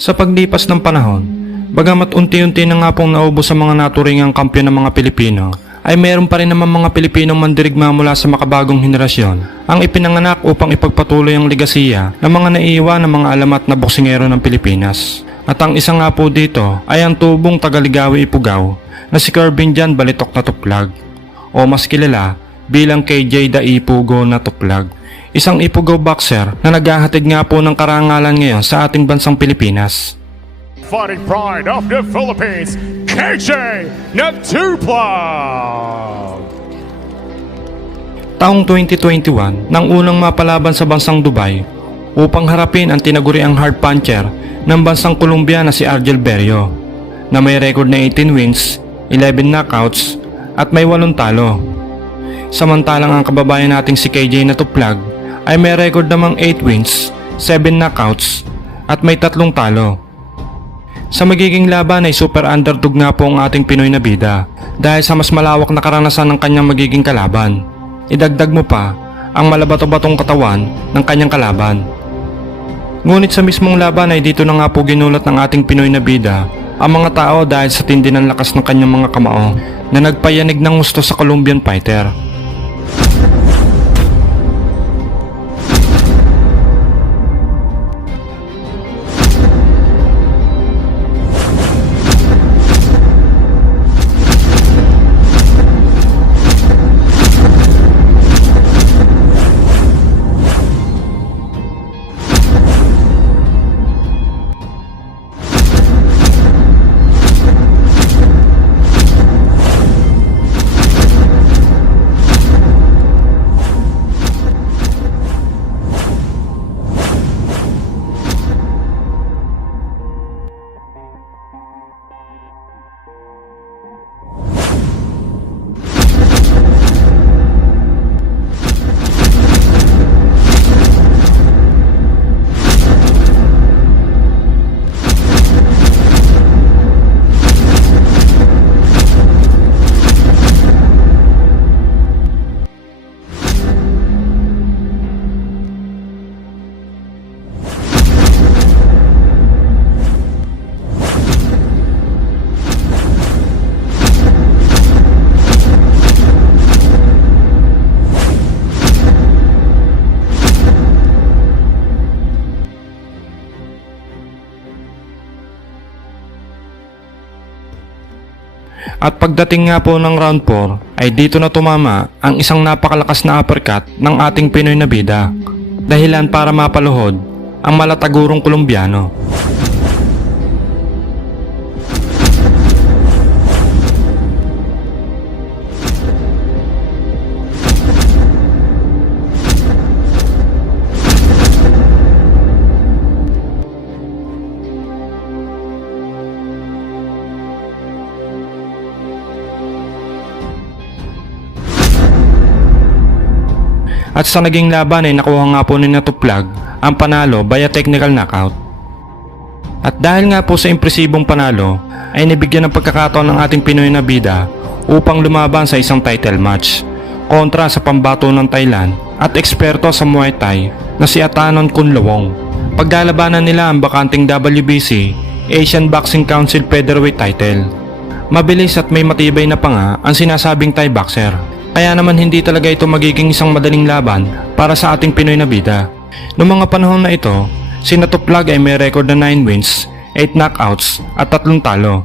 Sa paglipas ng panahon, bagamat unti-unti na nga pong naubos sa mga naturingang kampiyon ng mga Pilipino, ay meron pa rin naman mga Pilipinong mandirigma mula sa makabagong henerasyon ang ipinanganak upang ipagpatuloy ang legasiya ng mga naiiwan ng mga alamat na boksingero ng Pilipinas. At ang isa nga po dito ay ang tubong Tagaligawi Ipugaw na si Kervin Jan Balitok na Tuplag, o mas kilala bilang KJ the Ipugo na Tuplag. Isang Ipugaw boxer na naghahatid nga po ng karangalan ngayon sa ating bansang Pilipinas. Fighting pride of the Philippines, KJ Natuplag! Taong 2021 nang unang mapalaban sa bansang Dubai upang harapin ang tinaguriang hard puncher ng bansang Colombia na si Argel Berrio na may record na 18 wins, 11 knockouts at may 8 talo. Samantalang ang kababayan nating si KJ Natuplag ay may record namang 8 wins, 7 knockouts at may 3 talo. Sa magiging laban ay super underdog nga po ang ating Pinoy na bida dahil sa mas malawak na karanasan ng kanyang magiging kalaban. Idagdag mo pa ang malabato-batong katawan ng kanyang kalaban. Ngunit sa mismong laban ay dito na nga po ginulat ng ating Pinoy na bida ang mga tao dahil sa tindi ng lakas ng kanyang mga kamao na nagpayanig ng gusto sa Colombian fighter. At pagdating nga po ng round 4 ay dito na tumama ang isang napakalakas na uppercut ng ating Pinoy na bida, dahilan para mapaluhod ang malatagurong Kolombiano. At sa naging laban ay nakuha nga po ni Natuplag ang panalo via technical knockout. At dahil nga po sa impresibong panalo ay nabigyan ng pagkakataon ng ating Pinoy na bida upang lumaban sa isang title match kontra sa pambato ng Thailand at eksperto sa Muay Thai na si Atanon Kunlawong. Paglalabanan nila ang bakanting WBC Asian Boxing Council Featherweight title. Mabilis at may matibay na pa nga ang sinasabing Thai boxer. Kaya naman hindi talaga ito magiging isang madaling laban para sa ating Pinoy na bida. Noong mga panahon na ito, si Natuplag ay may record na 9 wins, 8 knockouts at 3 talo.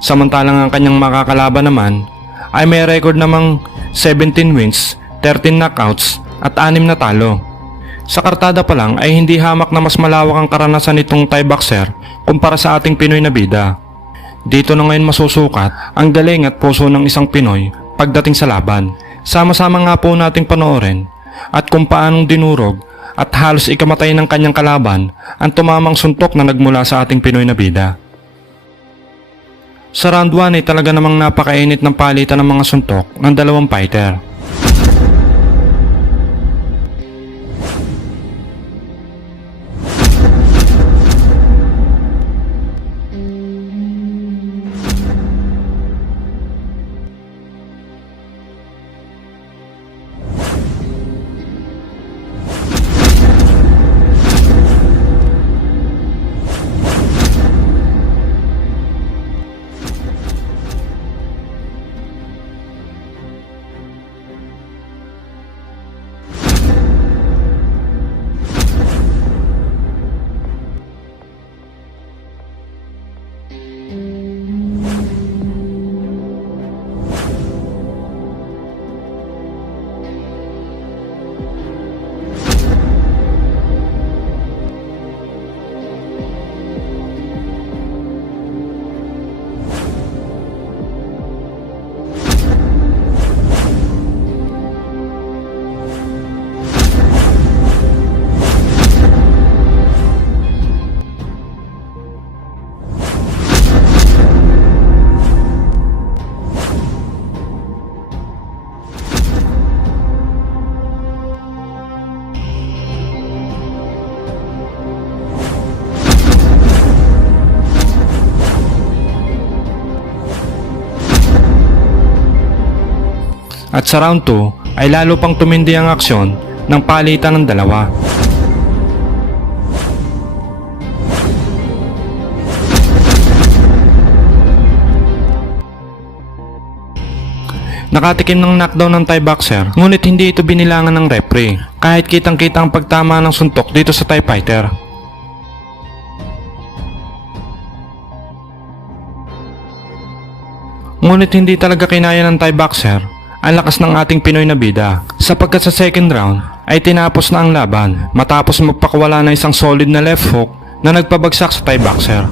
Samantalang ang kanyang makakalaban naman ay may record namang 17 wins, 13 knockouts at 6 na talo. Sa kartada pa lang ay hindi hamak na mas malawak ang karanasan nitong Thai boxer kumpara sa ating Pinoy na bida. Dito na ngayon masusukat ang galing at puso ng isang Pinoy pagdating sa laban. Sama-sama nga po nating panoorin at kung paanong dinurog at halos ikamatay ng kanyang kalaban ang tumamang suntok na nagmula sa ating Pinoy na bida. Sa round 1 ay talaga namang napakainit ng palitan ng mga suntok ng dalawang fighter. At sa round 2 ay lalo pang tumindi ang aksyon ng palitan ng dalawa. Nakatikim ng knockdown ng Thai boxer, ngunit hindi ito binilangan ng referee, kahit kitang-kita ang pagtama ng suntok dito sa Thai fighter. Ngunit hindi talaga kinaya ng Thai boxer ang lakas ng ating Pinoy na bida, sapagkat sa second round ay tinapos na ang laban matapos magpakawala ng isang solid na left hook na nagpabagsak sa Thai boxer.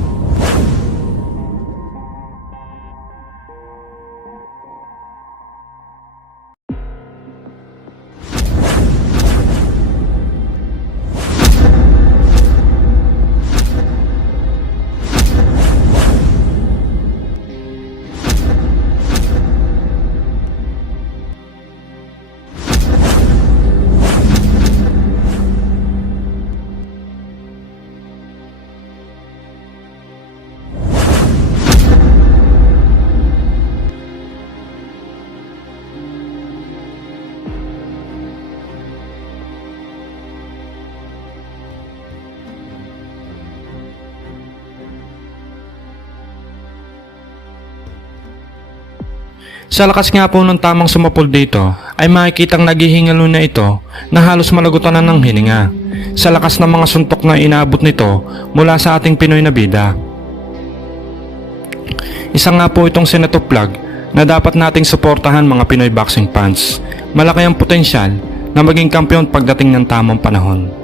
Sa lakas nga po ng tamang sumapol dito ay makikitang naghihingalo na ito na halos malagutan na ng hininga sa lakas ng mga suntok na inaabot nito mula sa ating Pinoy na bida. Isa nga po itong Senator Plug na dapat nating suportahan mga Pinoy boxing fans. Malaki ang potensyal na maging kampeon pagdating ng tamang panahon.